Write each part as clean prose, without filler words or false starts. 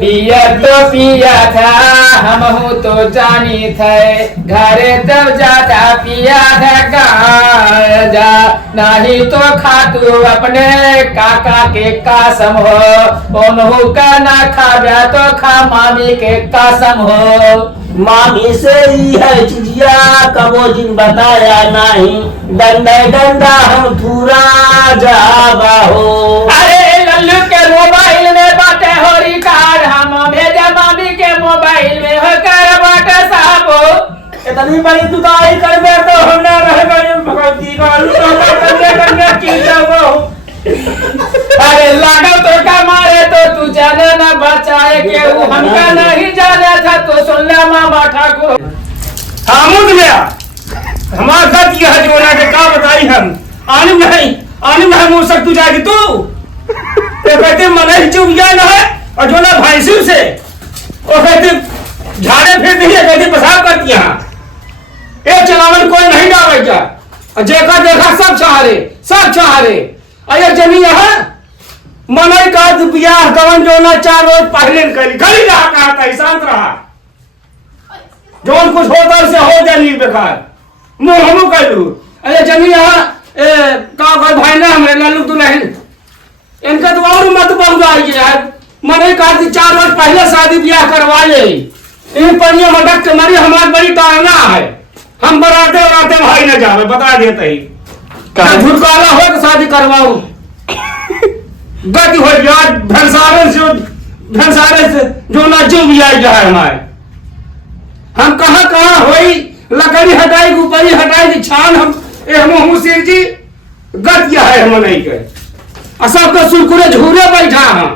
पिया तो पिया था हम तो जानी थे घरे जब जाता पिया था गाजा नहीं तो खातू अपने काका के कसम हो ओनहु का ना खाव्या तो खा मामी के कसम हो। मामी से ही है चिड़िया कबो जिन बताया नहीं डंडा डंडा हम थूरा जावा हो। अरे लल्लू के मोबाइल में बाटे हो रिकॉर्ड हम भेजा मामी के मोबाइल में हो कर बाटे साबो इतनी बड़ी तू तो आई कर दे तो हम ना रह गए भगवती का करने की जाओ। अरे लागल तो का मारे तो तू जाने ना बचाए के वो हमका नहीं जाने था तो सुन ले मामा ठाकुर हामुद गया हमारा साथ यह जोड़ा के का बताई हम आनी नहीं मुसक तू जाएगी तू तो कहते मन ही चुप गया ना है और जो ना भैंसू से वो कहते झाड़े फिर नहीं है कहते पेशाब करती यहाँ एक चलावन कोई नहीं डालेगा और देखा देखा सब चाहरे अरे जमी यहाँ मन ही का ब्याह गवन जो ना 4 रोज पहले करी गली रहा कहा था शांत रहा जो कुछ होता से हो जाए बेकार मुंह हम कर लू। अरे जमी यहाँ का भाई ना हमारे लालू तो नहीं इनका तो और मत पहुंचाई यार मन ही कहा 4 रोज पहले शादी ब्याह करवा ले इन परियों में डक मारी हमारी बड़ी टांगा है हम बराते भाई न जावे बता देते ही झुटकाला हो तो शादी करवाऊ गति हो गया भंसारे से जो ना जो भी आई जाए हमारे हम कहाँ होई लकड़ी हटाई ऊपरी हटाई छान हम सिर जी गत क्या है हम नहीं के सबके सुरकुरे झूरे बैठा हम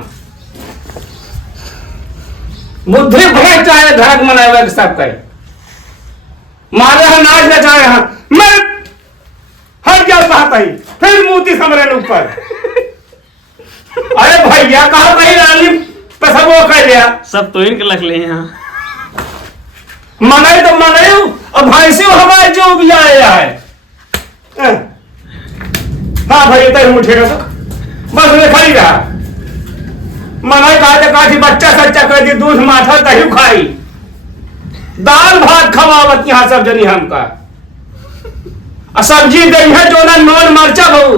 बुद्धि भेज चाहे घर मनावे सब कहे मारे हम नाच नचाए हैं मैं हर क्या बात आई फिर मूर्ति समरे ऊपर अरे भैया कहा कहीं रानी पैसा वो कह लिया सब तो इनके लग ले यहाँ मनाई तो मनाई और भैंसी हमारे जो भी आया है हाँ भाई तेरे मुठे का बस उन्हें खाई रहा मनाई कहा बच्चा सच्चा कर दी दूध माथा दही खाई दाल भात खवावत यहाँ सब जनी हमका सब्जी गई है जो ना नोन मरचा बहु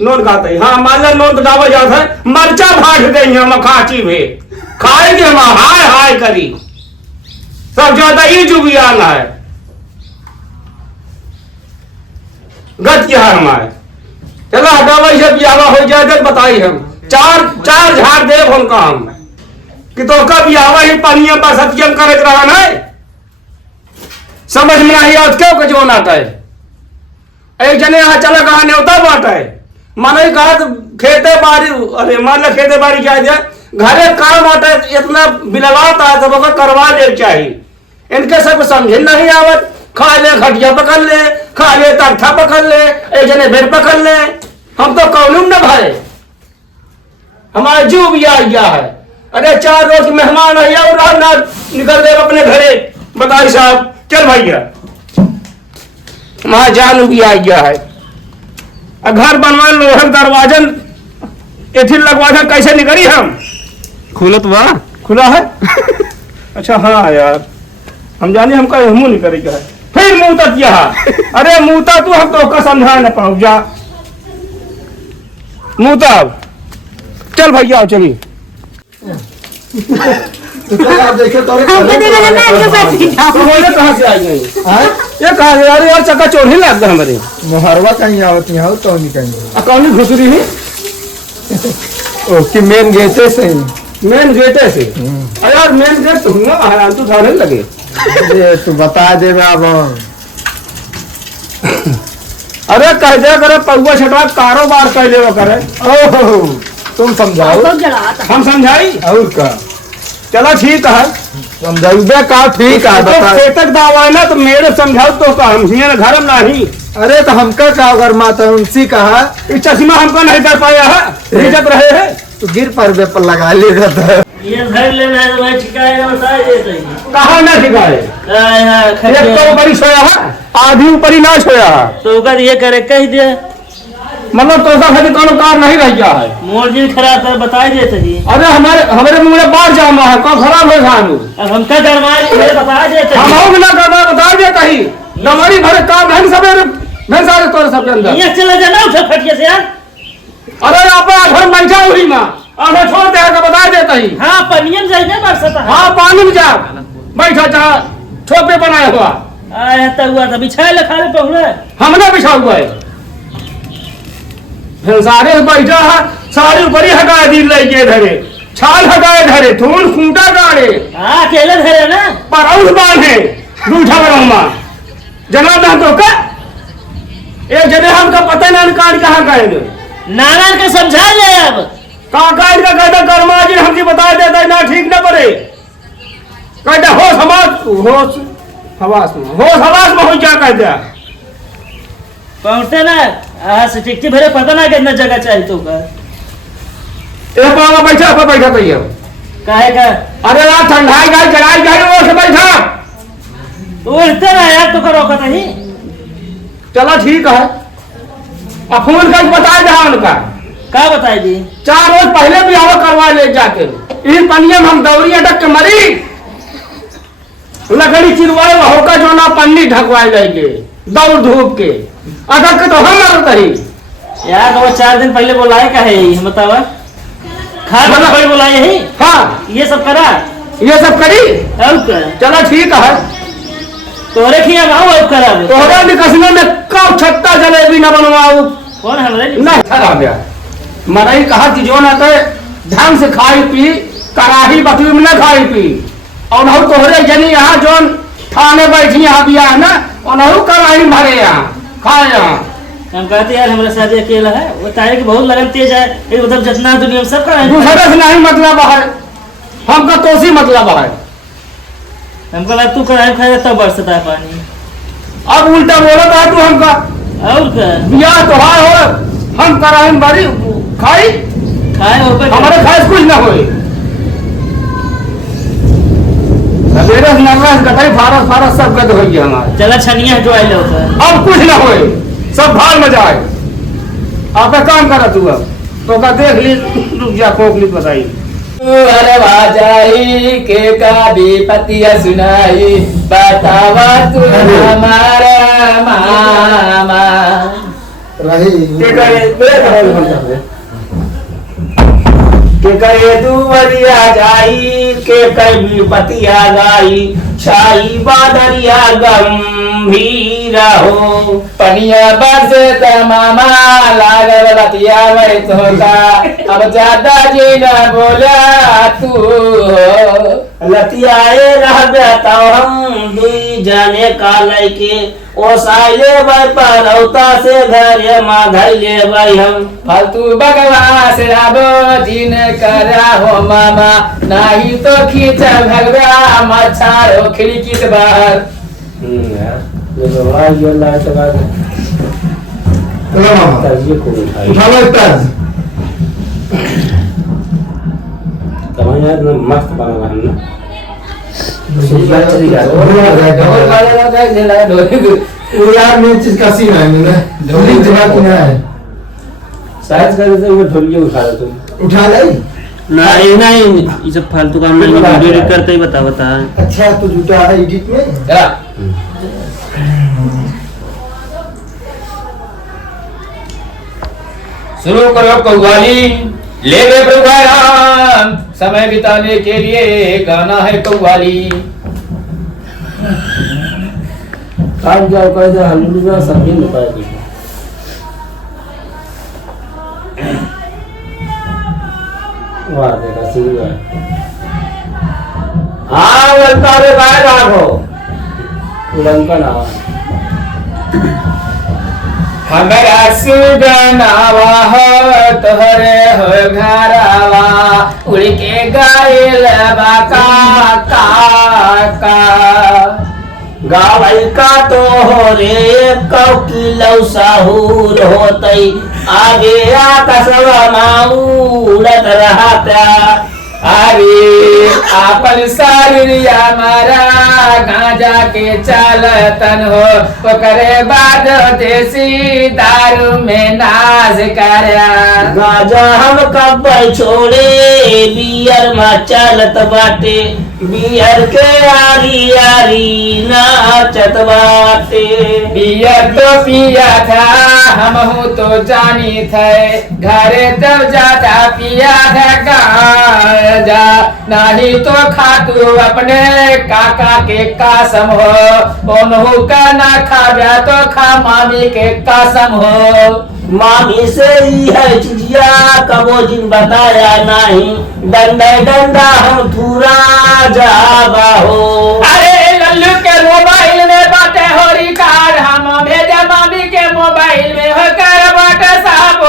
नोन खाते हाँ मान लो नोन डावा जाता है मरचा भाट गई है मखाची में खाएंगे हम हाय करी सब ज्यादा ही जुबियाना है गत क्या है हमारे चलो हटावा से ब्याह हो जाए बताई हम चार झाड़ देव हम काम कि तो का ब्याह ही पानिया पर सत्यम करत रहा ना समझ में आई आज क्यों जो नाता है एक जने यहाँ चला कहा न्योता बांटा है मानो कहा तो खेते बाड़ी अरे मान लो खेते बाड़ी क्या दिया घरे काम आता है इतना बिललाता है तो वो करवा ले चाहिए इनके सब समझे नहीं आवत खा ले खटिया पकड़ ले खा ले तख्ता पकड़ ले एक जने बेड पकड़ ले हम तो कौलूम न भाई हमारा जीव भी आ गया है। अरे 4 रोज मेहमान आया और ना निकल गए अपने घरे बताइए साहब चल भैया वहां जान भी आ गया है घर बनवा लोहर दरवाजन एथिन लगवाजन कैसे निकली हम खुलत बा खुला है अच्छा हाँ यार हम जाने हम कहे मुंह नहीं करेगा फिर मुंह तक यहाँ अरे मुंह तक तू हम तो का समझा न पाऊ जा मुंह तक चल भैया चलिए देखे तो कहाँ से आई गई ये कहा यार यार चक्का चोर ही लग गया हमारे मोहरवा कहीं आवती है तो नहीं कहीं अकाउंट घुसरी ही ओके मेन गेटे से मेन गेटे से यार मेन गेट तुम ना तू थाने लगे तू बता दे अब अरे कह दे करे पौवा छटवा कारोबार कर दे करे ओहो तुम समझाओ हम समझाई और का चलो ठीक है समझाइबे का ठीक है बता तक दावा है ना तो मेरे समझाओ तो का हम घर में नहीं अरे तो हमका क्या अगर माता उनसी कहा इस चश्मा हमको नहीं कर पाया है इज्जत रहे है तो गिर पर पर लगा लेगा था ये घर लेना है तो मैं ठिकाएगा बता देते हैं कहाँ ना ठिकाए एक तो ऊपरी सोया है आधी ऊपरी ना सोया है तो अगर ये करे कह दे मतलब तो ऐसा खाली कोनो कार नहीं रह गया है। मोर्जिन खराब कर बताई देते ही। अरे हमारे मुंह में बाढ़ जामा है, कौन खराब है खानू? अब हम क्या करवाए बता देते हम ही। आओ बिना करना बता देता ही। हमारी भरे काम है सब मैं सारे तोरे सब के अंदर। ये चला जाना उठा खटिया से यार। अरे आप घर बैठा हुई मां, आधा छोड़ दे का बता देता ही। हाँ पनियम जाइए बरसता है। हाँ पानी में जा बैठा जा, छोपे बनाया हुआ आया तो हुआ था बिछाए लखा ले पहुले। हमने बिछा हुआ है। फिर सारे बैठा है, सारी ऊपरी हटाए दी लेके धरे, छाल हटाए धरे, धूल खूंटा गाड़े, हाँ अकेले धरे ना। परौस बांधे रूठा बना जनार्दन तो का ये जने हमका पता नहीं काट कहाँ गए। नारायण के समझा ले अब। कहाँ काट का कहता कर्मा जी हमसे बता देता ना ठीक ना पड़े। कहता होश हवास में हो जा कहता। पहुंचते ना आज से टिकटी भरे पता ना कितना जगह चाहिए तो का। एक बाबा बैठा पर बैठा तो ये काहे का अरे यार ठंडाई गई चढ़ाई गई वो से बैठा। उठते ना यार तो करो कत ही। चलो ठीक है, अब फोन कर बताए जहाँ उनका का बताई दी। 4 रोज पहले भी आवा करवा ले जाके इन पनिया में हम दौरी अटक के मरी। लकड़ी चिरवाए होकर जो ना पन्नी ढकवाए जाएंगे दौड़ धूप के अटक के तो हम मरत ही यार वो 4 दिन पहले बोलाए का है हम बतावा। खाद मतलब- पहले बोलाए यही। हाँ ये सब करा ये सब करी। अब का चलो ठीक है, तोरे खिया गाँव अब करा तोहरा निकसने में कब छत्ता जलेबी न बनवाऊ कौन हमरे नहीं खरा गया। मरई कहा कि जो ना तो ढंग से खाई पी, कराही बकरी में न खाई पी। और नहु तोहरे जनी यहाँ जोन थाने बैठी यहाँ भी है ना, और नहु कराही भरे यहाँ खाए यहाँ। हम कहते यार हमारे साथ अकेला है वो तारे की बहुत लगन तेज है। एक मतलब जितना दुनिया में सब का दूसरे से नहीं मतलब है, हमका तोसी मतलब है। हमको लगा तू कराए खाए तब बरसता है पानी। अब उल्टा बोला था तू हमका और क्या बियाह तो हो हम कराही में भरी खाई खाए ऊपर हमारे खाए कुछ न होए। सवेरे से नर्वस कटाई फारस सब गद हो गया हमारे। चला छनिया जो आइल होता है। अब कुछ न होए, सब भाल में जाए। आप काम करा तू अब तो का देख ली, रुक जा खोखली बताई। अरवा जाई के का विपतिया सुनाई, बतावा तू हमारा मामा। के करे दुवरिया जाई, के कई पतिया गाई, छाई बादरिया गंभीर हो। पनिया बरसे त मामा लागल बतिया वही तो का, अब ज्यादा जी न बोला तू हो। लतियाए रह जाता हम दुई जाने का लैके, ओ साइले बाई परौता से घरे माँ धैले बाई हम। फालतू बकवास अब जिन करा हो मामा, नहीं तो खींच भगवा मच्छर खिड़की से बाहर। मस्त बना है ना। यार मेन चीज का सीन है मैंने ढोली जमा की ना है साइज कर देते वो ढोलिया उठा दे तुम। उठा ले। नहीं नहीं ये सब फालतू काम नहीं वीडियो एडिट करते ही बता अच्छा तो जुटा है एडिट में। चला शुरू करो कव्वाली, ले गए प्रोग्राम, समय बिताने के लिए गाना है कव्वाली। काम जाओ कह दे हल्लुआ सब ही न पाए कुछ। वाह देखा शुरू है। हाँ लड़का रे बाहर आगो उलंकन आवा। हमरा सुगनावा हो तोहरे हो घरावा, उड़ के गायल बाका का गावल का तो हो रे कौकिलौ साहूर होतई, आगे आकाशवा माँ उड़त रहता। अरे आपन शरीरिया मारा गांजा के चालतन हो ओकरे बाद देसी दारू में नाज करया गाजा हम कब छोड़े बियर में चलत बाटे बियर के आरी आरी नाचत बाटे बियर तो पिया था हमहू तो जानी थे घरे तब जाता पिया था गांजा नहीं तो खातू अपने काका के कसम हो ओनहू का ना खाव्या तो खा मामी के कसम हो मामी से ही है चुजिया कबो जिन बताया नहीं डंडा डंडा हम थूरा जाबा हो अरे लल्लू के मोबाइल में बाटे हो रिकॉर्ड हम भेजा मामी के मोबाइल में हो कर बाटे साहब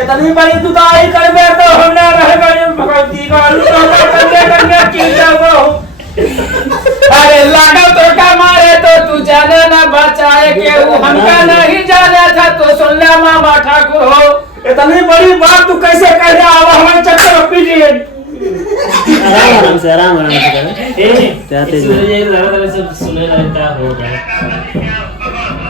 इतनी बड़ी दुदाई कर बे तो हमने रह गए भगवती का करने की जाओ अरे लागल तो का मारे तो तू जाने ना बचाए के वो हमका नहीं जाना था तो सुन ले मामा ठाकुर हो इतनी बड़ी बात तू कैसे कह रहा अब हमारे चक्कर में पीजिए आराम से करो चाहते हैं सुने लगता होगा